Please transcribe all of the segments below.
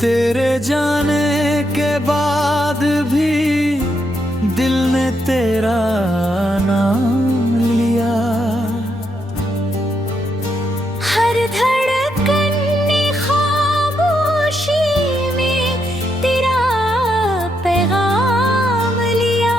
तेरे जाने के बाद भी दिल ने तेरा नाम लिया। हर धड़कन ने खामोशी में तेरा पैगाम लिया।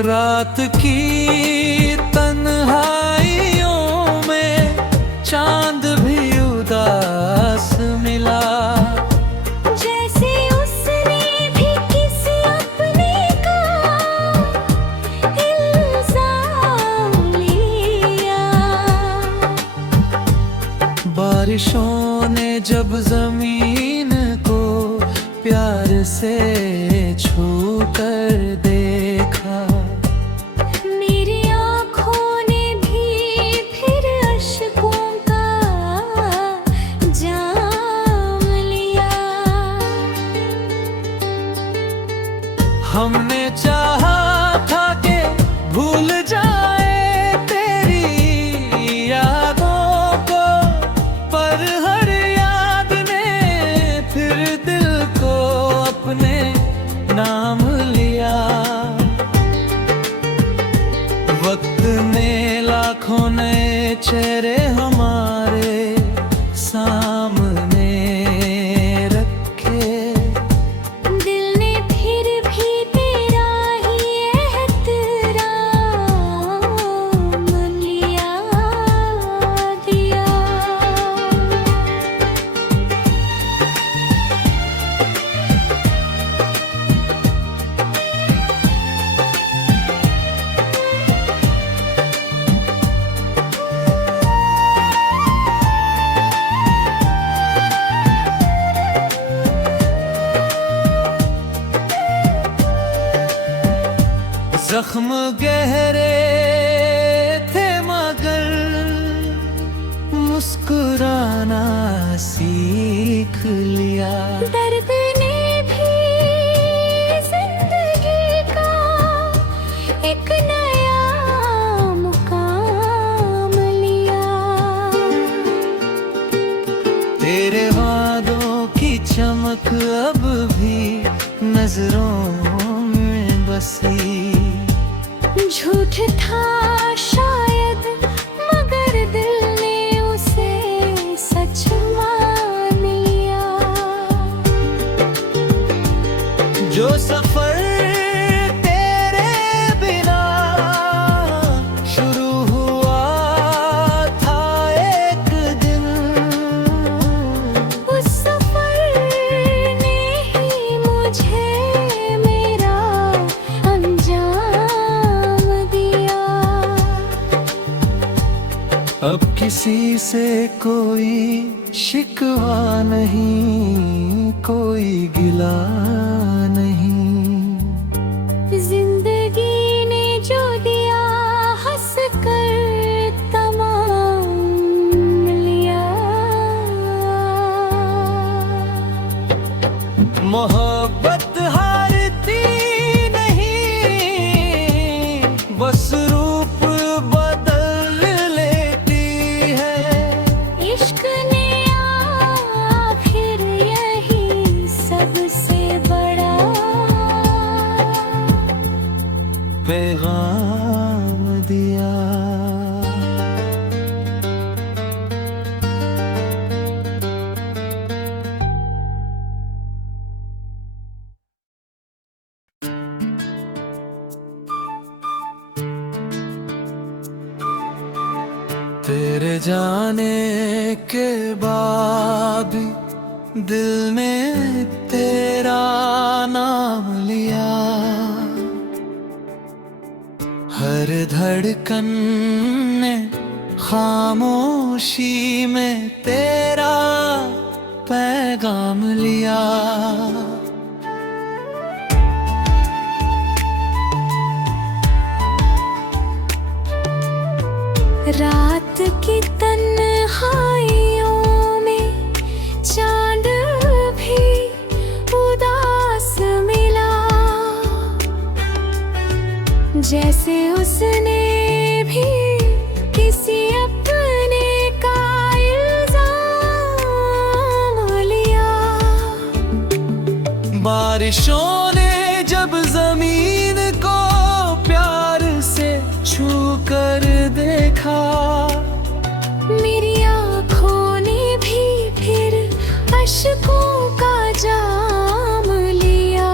रात की तन्हाइयों में चांद भी उदास मिला। जैसे उसने भी किसी अपने का इल्जाम लिया। बारिशों ने जब जमीन को प्यार से छू कर देखा, मेरी आँखों ने भी फिर अश्कों का जाम लिया। हमने चाहा था कि भूल जाए तेरी यादों को, पर हर याद ने फिर दिल को अपने नाम लिया। वक्त ने लाखों नए चेहरे हमारे सामने रखे, दिल ने फिर भी तेरा ही एहतराम लिया दिया। जख्म गहरे थे मगर मुस्कुराना सीख लिया। दर्द ने भी जिंदगी का एक नया मुकाम लिया। तेरे वादों की चमक अब भी नजरों में बसी। झूठ था शायद मगर दिल ने उसे सच मान लिया। जो सफर तेरे बिना शुरू हुआ था एक दिन, उस सफर ने ही मुझे मेरा अंजाम दिया। अब किसी से कोई शिकवा नहीं, कोई गिला नहीं। जिंदगी ने जो दिया हंस कर तमाम लिया। मोहब्बत हारती नहीं, बस रूप बदल लेती है। इश्क ने आखिर यही सबसे बड़ा पैगाम दिया। तेरे जाने के बाद दिल ने तेरा नाम लिया। हर धड़कन ने खामोशी में तेरा पैगाम लिया। रात की तन्हाइयों में चांद भी उदास मिला, जैसे उसने भी किसी अपने का इल्जाम लिया। बारिशों ने जब जमीन को प्यार से छू कर देखा, मेरी आँखों ने भी फिर अश्कों का जाम लिया।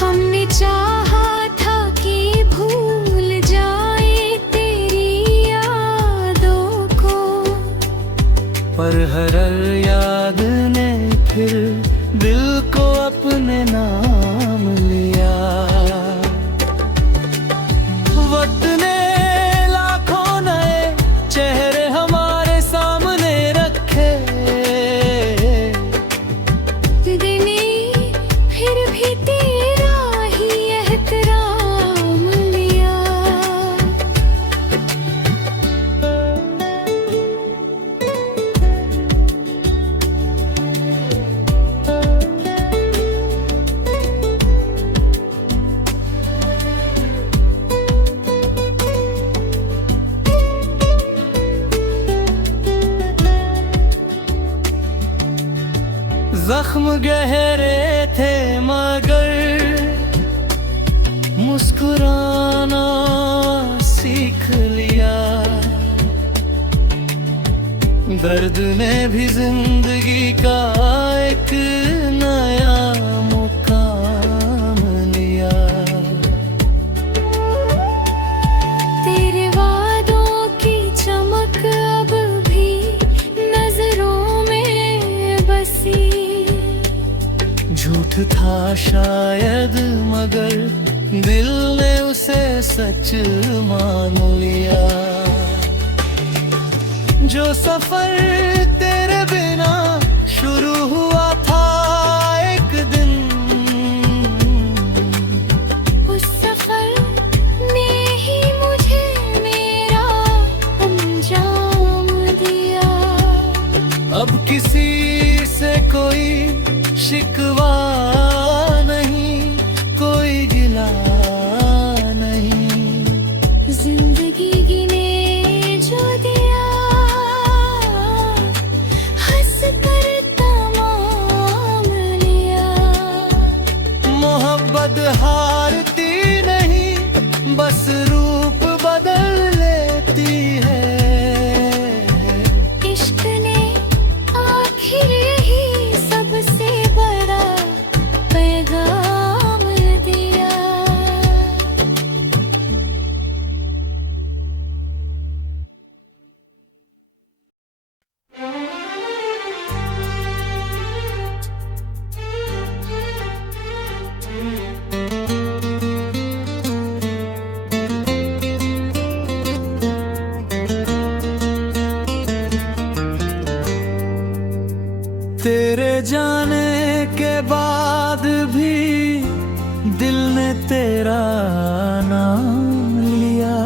हमने चाहा था कि भूल जाए तेरी यादों को, पर हर याद ने फिर दिल को अपने नाम लिया। वक्त ने लाखों नए चेहरे हमारे सामने रखे, दिने फिर भी तेरा ही एहतराम लिया। जख्म गहरे थे मगर मुस्कुराना सीख लिया। दर्द ने भी जिंदगी का एक नया मुकाम लिया। तेरे वादों की चमक अब भी नजरों में बसी, झूठ था शायद मगर दिल ने उसे सच मान लिया। जो सफर तेरे बिना शुरू हुआ था एक दिन, उस सफर ने ही मुझे मेरा अंजाम दिया। अब किसी से कोई शिकवा नहीं, कोई गिला नहीं। जिंदगी गिने जो दिया, हंस कर तमाम लिया। मोहब्बत हारती नहीं, बस रूप बदल लेती है। इश्क ने आखिर यही सबसे बड़ा पैगाम दिया। तेरे जाने के बाद भी दिल ने तेरा नाम लिया।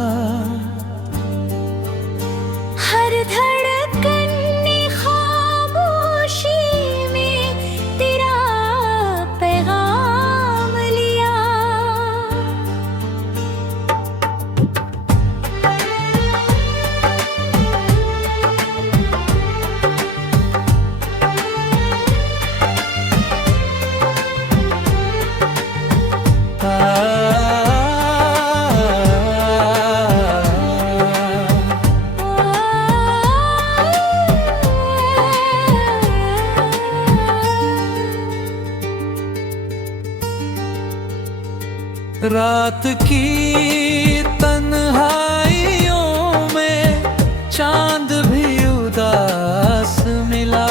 हर धड़कन ने खामोशी में तेरा पैगाम लिया। रात की तन्हाइयों में चांद भी उदास मिला।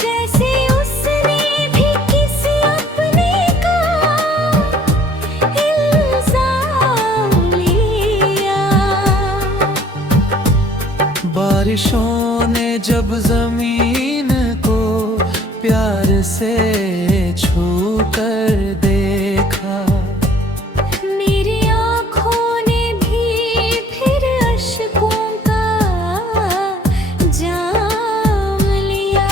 जैसे उसने भी बारिशों ने जब जमीन को प्यार से छू कर देखा, मेरी आँखों ने भी फिर अश्कों का जाम लिया।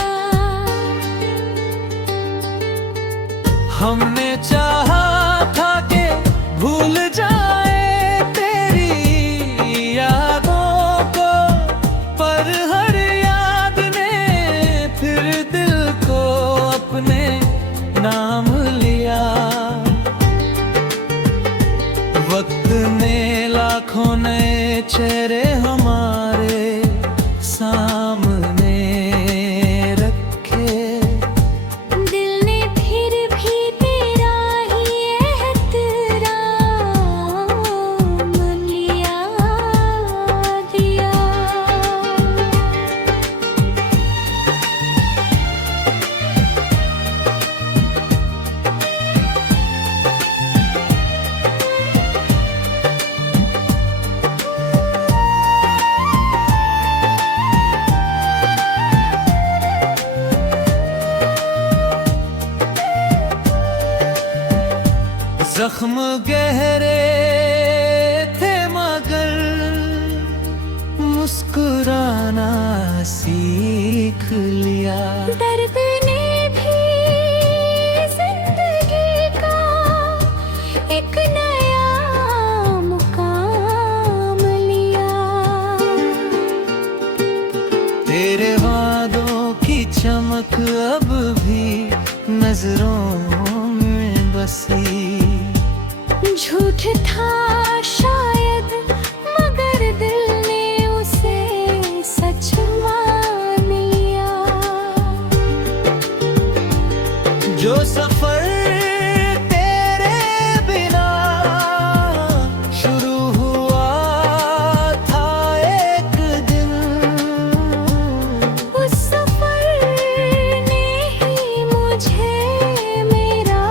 हमने चाहा था कि भूल जाए तेरी यादों को, पर हर याद ने फिर दिल को अपने नाम लिया। वक्त ने लाखों नए चेहरे हमारे सामने रखे, दिल ने फिर भी तेरा ही एहतराम लिया दिया। जख्म गहरे थे मगर मुस्कुराना सीख लिया। दर्द ने भी जिंदगी का एक नया मुकाम लिया। तेरे वादों की चमक अब भी नजरों में बसी, झूठ था शायद मगर दिल ने उसे सच मान लिया। जो सफर तेरे बिना शुरू हुआ था एक दिन, उस सफर ने ही मुझे मेरा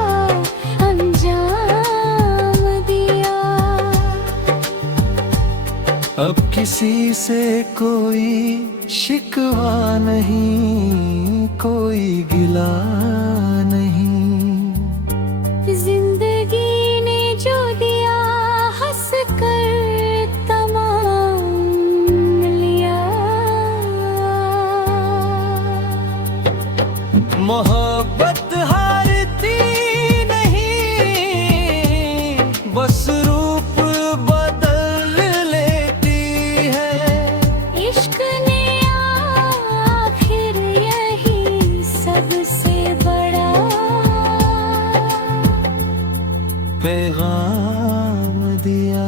अंजाम दिया। अब किसी से कोई शिकवा नहीं, कोई गिला नहीं। जिंदगी ने जो दिया हंस कर तमाम लिया। मोहब्बत हारती नहीं, बस रूप बदल लेती है। इश्क ने आखिर यही सबसे बड़ा पैगाम दिया।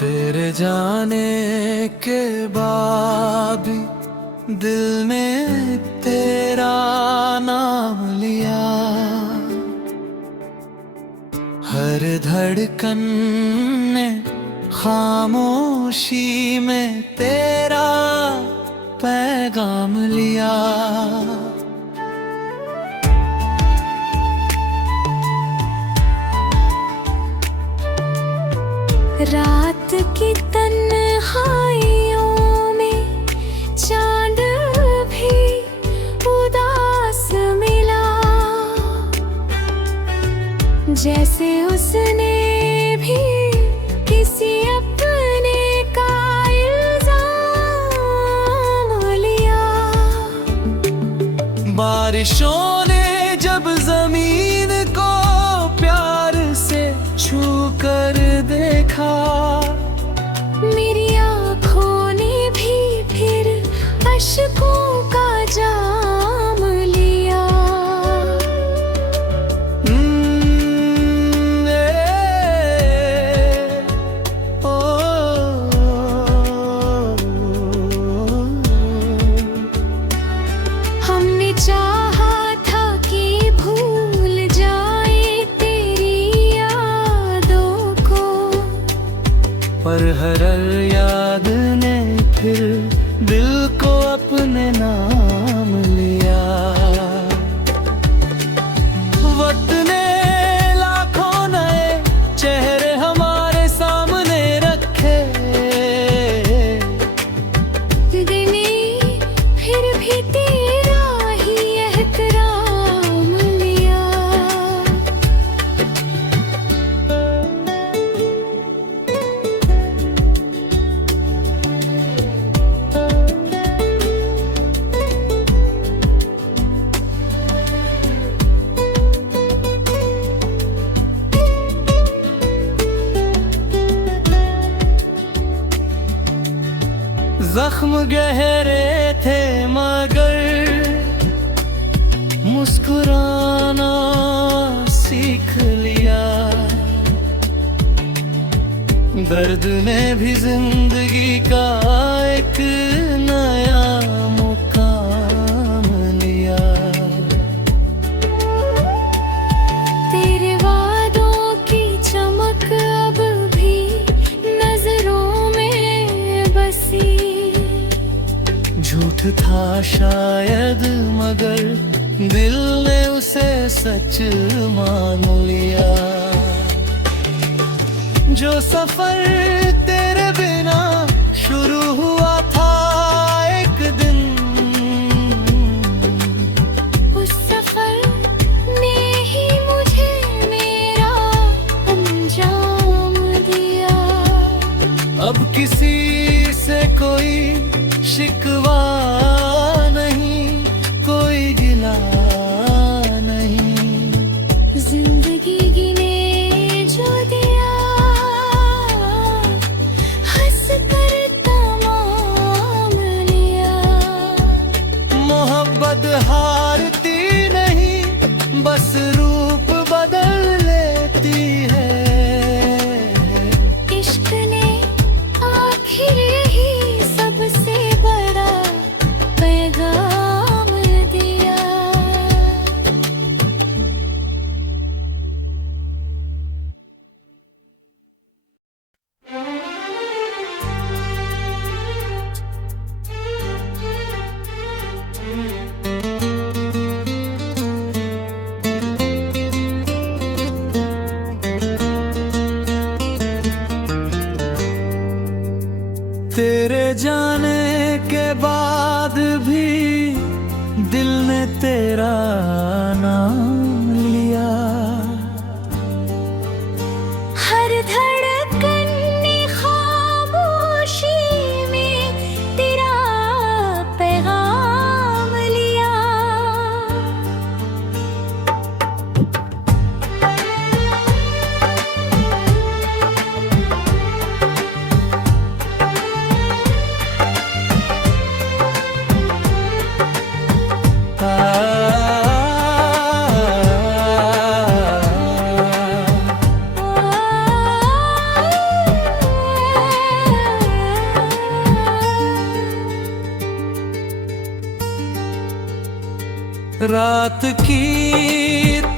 तेरे जाने के बाद भी दिल ने तेरा नाम लिया। हर धड़कन ने खामोशी में तेरा पैगाम लिया। रात की तन्हाइयों में चांद भी उदास मिला, जैसे उसने भी किसी अपने का इल्जाम लिया। बारिशों ने जब जमीन को प्यार से छू कर देखा, मेरी आँखों ने भी फिर अश्कों का जाम लिया। हमने चाहा था कि भूल जाए तेरी यादों को, पर हर याद ने फिर दिल को अपने नाम लिया। वक्त ने लाखों नए चेहरे हमारे सामने रखे, दिने फिर भी तेरा ही एहतराम लिया। जख्म गहरे थे मगर मुस्कुराना सीख लिया। दर्द ने भी जिंदगी का एक नया मुकाम लिया। तेरे वादों की चमक अब भी नजरों में बसी। झूठ था शायद मगर दिल ने उसे सच मान लिया। जो सफर तेरे बिना शुरू हुआ था एक दिन, उस सफर ने ही मुझे मेरा अंजाम दिया। अब किसी से कोई शिकवा नहीं, कोई गिला नहीं। जिंदगी गिने जो दिया, हंस कर तमाम लिया। मोहब्बत हारती नहीं, बस रूप बदल लेती है। इश्क ने आखिर ही सबसे बड़ा पैगाम दिया। तेरे जाने के बाद भी दिल ने तेरा नाम लिया। हर धड़कन ने खामोशी में तेरा पैगाम लिया। रात की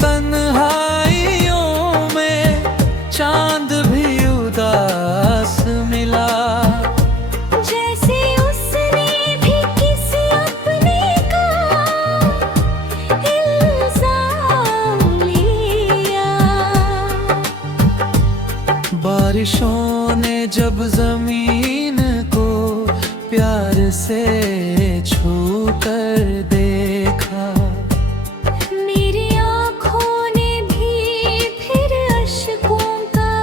तन्हाइयों में चांद भी उदास मिला। जैसे उसने भी किसी अपने का इल्जाम लिया। बारिशों ने जब जमीन को प्यार से छू कर देखा, मेरी आँखों ने भी फिर अश्कों का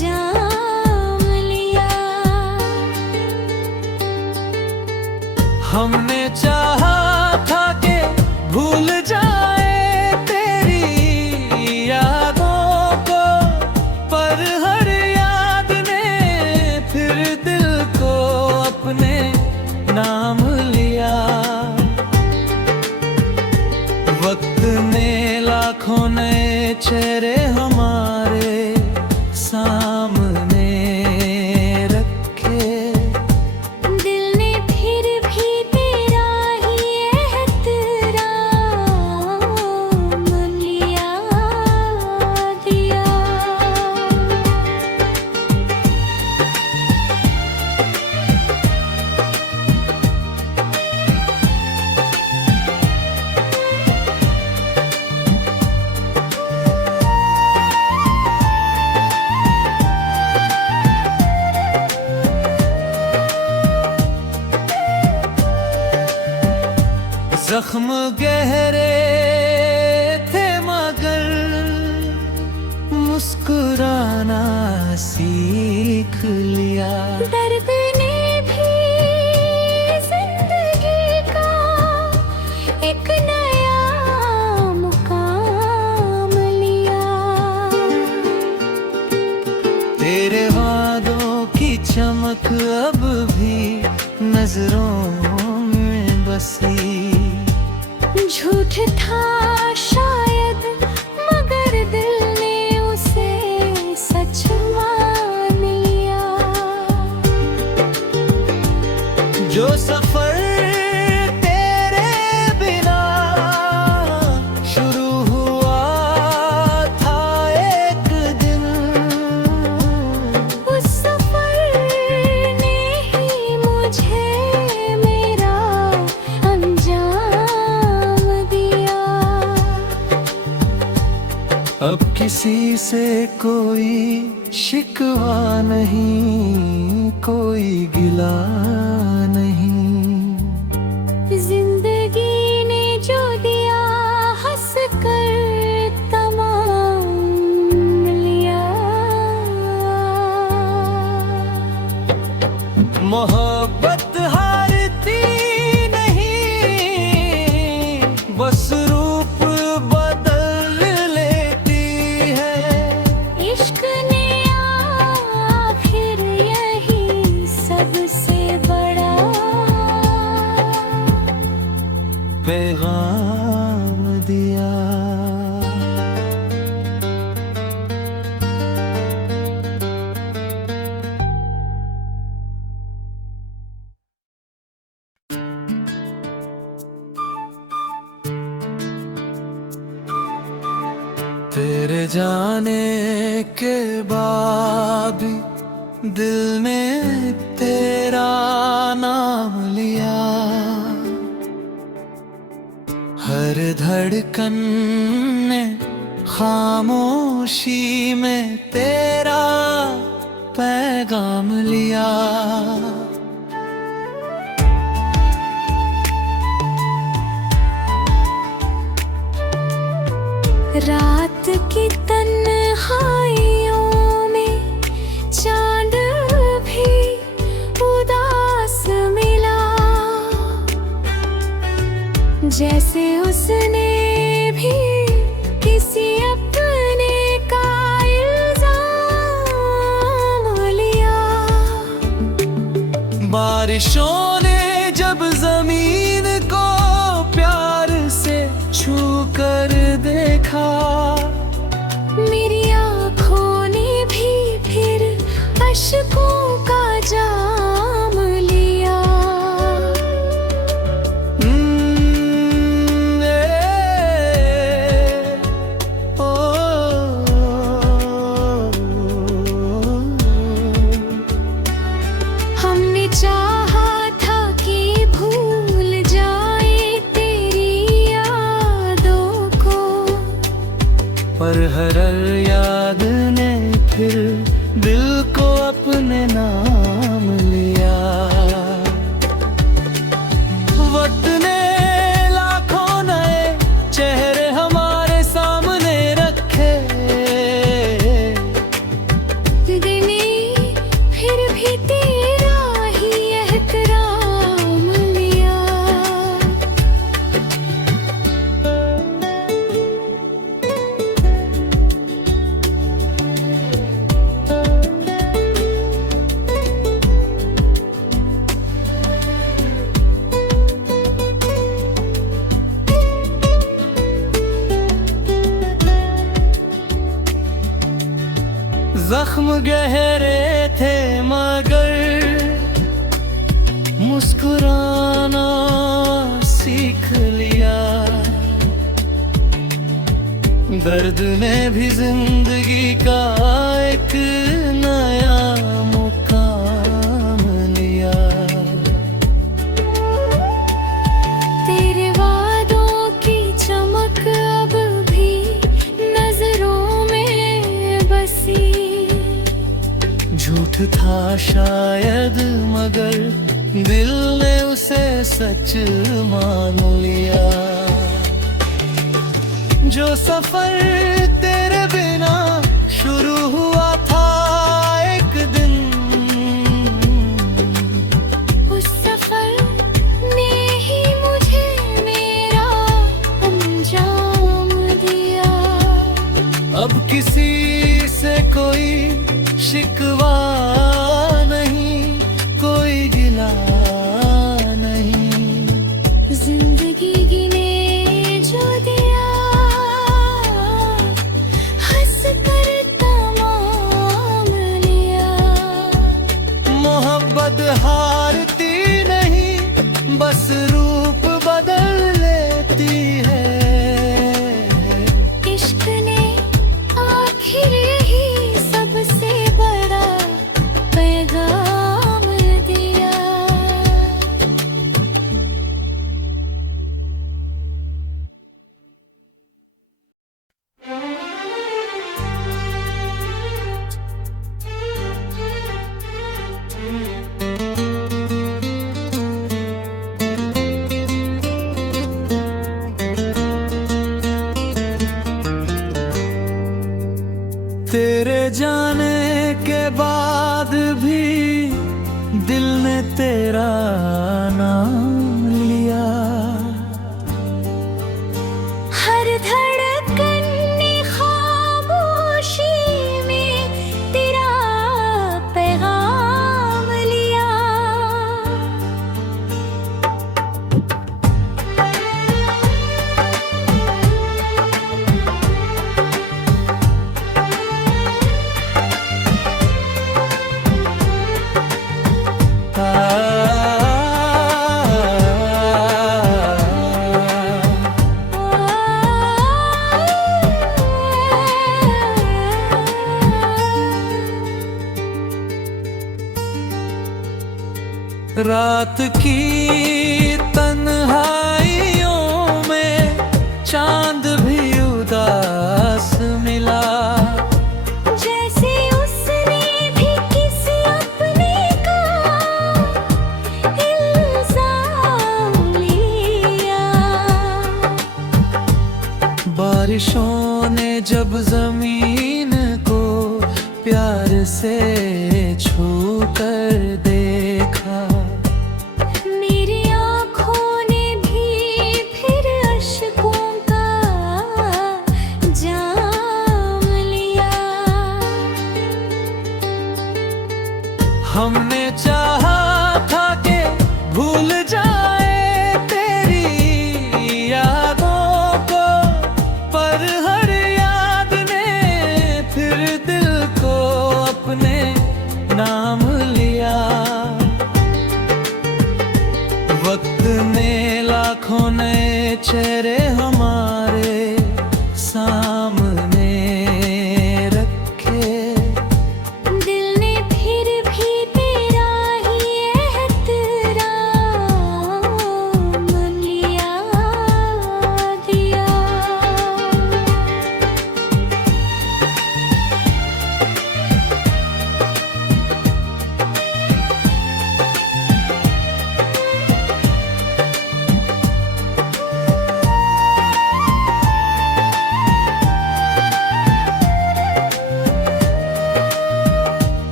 जाम लिया। हमने चाहा था कि भूल जाए तेरी यादों को, पर हर याद ने फिर दिल को अपने नाम लिया। वक्त ने लाखों नए चेहरे हमारे सामने रखे, दिल ने फिर भी तेरा ही एहतराम लिया दिया। जख्म गहरे थे मगर मुस्कुराना सीख लिया। दर्द ने भी जिंदगी का एक नया मुकाम लिया। तेरे वादों की चमक अब भी नजरों में बसी। झूठ था शायद मगर दिल ने उसे सच मान लिया। जो सफर तेरे बिना शुरू हुआ था एक दिन, उस सफर ने ही मुझे मेरा अंजाम दिया। अब किसी से कोई शिकवा नहीं, कोई गिला नहीं। जिंदगी ने जो दिया हंस कर तमाम लिया। मोहब्बत हारती नहीं, बस रूप बदल लेती है। इश्क ने आखिर यही सबसे बड़ा पैगाम दिया। तेरे जाने के बाद भी दिल ने तेरा नाम लिया। हर धड़कन ने खामोशी में तेरा पैगाम लिया। रात की तन्हाइयों में चांद भी उदास मिला। जैसे उसने भी किसी अपने का इल्जाम लिया। बारिशों ने जब जमीन को प्यार से छू कर देखा, मेरी आँखों ने भी फिर अश्कों का जाम लिया। हमने चाहा था कि भूल जाए तेरी यादों को, पर हर याद ने फिर दिल को अपने नाम लिया। वक्त ने लाखों नए चेहरे हमारे सामने रखे। दिने फिर भी तेरा ही एहतराम लिया। जख्म गहरे थे मगर मुस्कुराना सीख लिया। दर्द ने भी जिंदगी का एक नया मुकाम लिया। तेरे वादों की चमक अब भी नजरों में बसी। झूठ था शायद मगर दिल ने उसे सच मान लिया। जो सफर तेरे बिना शुरू हुआ था एक दिन, उस सफर ने ही मुझे मेरा अंजाम दिया। अब किसी से कोई शिकवा नहीं, कोई गिला नहीं। जिंदगी गिने जो दिया, हंस कर तमाम लिया। मोहब्बत हारती नहीं, बस रूप बदल लेती है। इश्क ने आखिर ही सबसे बड़ा पैगाम दिया। तेरे जाने के बाद भी दिल ने तेरा नाम लिया। हर धड़कन ने खामोशी में तेरा पैगाम लिया। रात की तन्हाइयों में चांद भी उदास मिला। जैसे उसने भी किसी अपने का इल्जाम लिया। बारिशों ने जब जमीन को प्यार से छू कर देखा, मेरी आँखों ने भी फिर अश्कों का जाम लिया। हमने चाहा था कि भूल जाए तेरी यादों को, पर हर याद ने फिर दिल को अपने नाम लिया। वक्त ने लाखों नए चेहरे हमारे सामने रखे, दिल ने फिर भी तेरा ही एहतराम लिया दिया।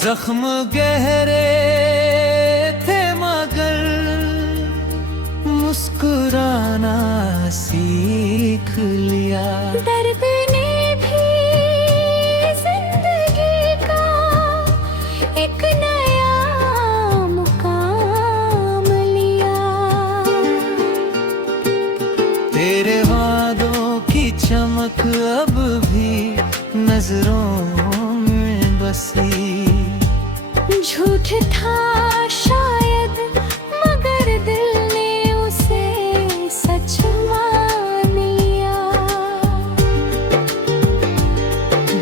जख्म गहरे थे मगर मुस्कुराना सीख लिया। दर्द ने भी जिंदगी का एक नया मुकाम लिया। तेरे वादों की चमक अब भी नजरों में बसी। झूठ था शायद मगर दिल ने उसे सच मान लिया।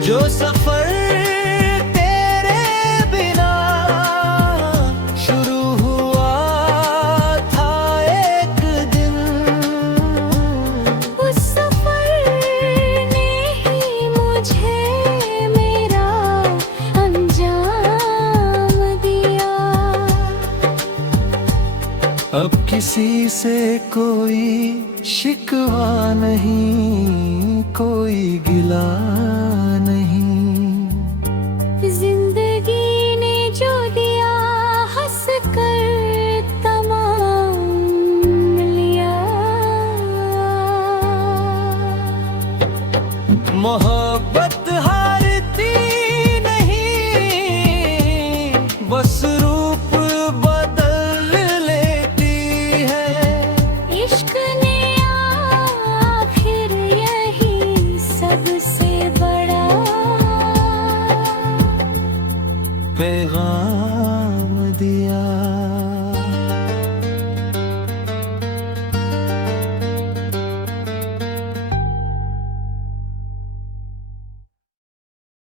जो सफर तेरे बिना शुरू हुआ था एक दिन, उस सफर ने ही मुझे मेरा अंजाम दिया। किसी से कोई शिकवा नहीं, कोई गिला नहीं।